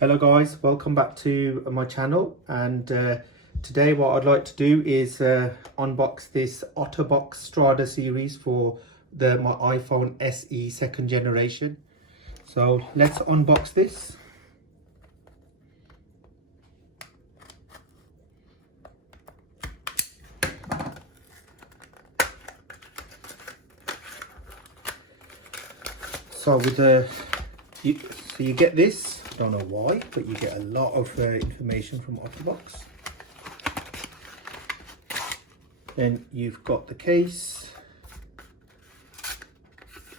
Hello guys, welcome back to my channel, and today what I'd like to do is unbox this Otterbox Strada series for my iPhone SE 2nd generation. So let's unbox this. So you get this, I don't know why, but you get a lot of information from Otterbox. Then you've got the case,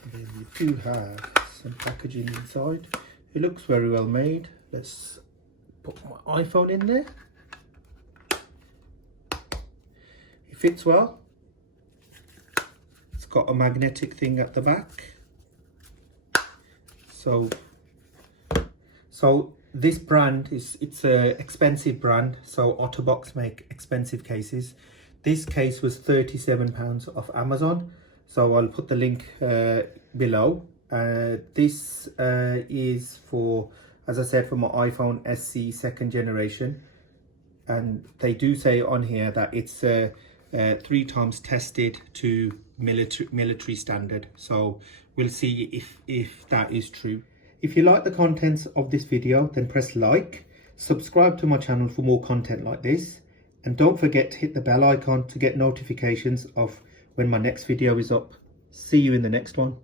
and then you do have some packaging inside. It looks very well made. Let's put my iPhone in there. It fits well. It's got a magnetic thing at the back. So this brand it's a expensive brand, so Otterbox make expensive cases. This case was £37 off Amazon, so I'll put the link below. This is for, as I said, for my iPhone SE 2nd generation, and they do say on here that it's 3 times tested to military standard, so we'll see if that is true. If you like the contents of this video, then press like, subscribe to my channel for more content like this, and don't forget to hit the bell icon to get notifications of when my next video is up. See you in the next one.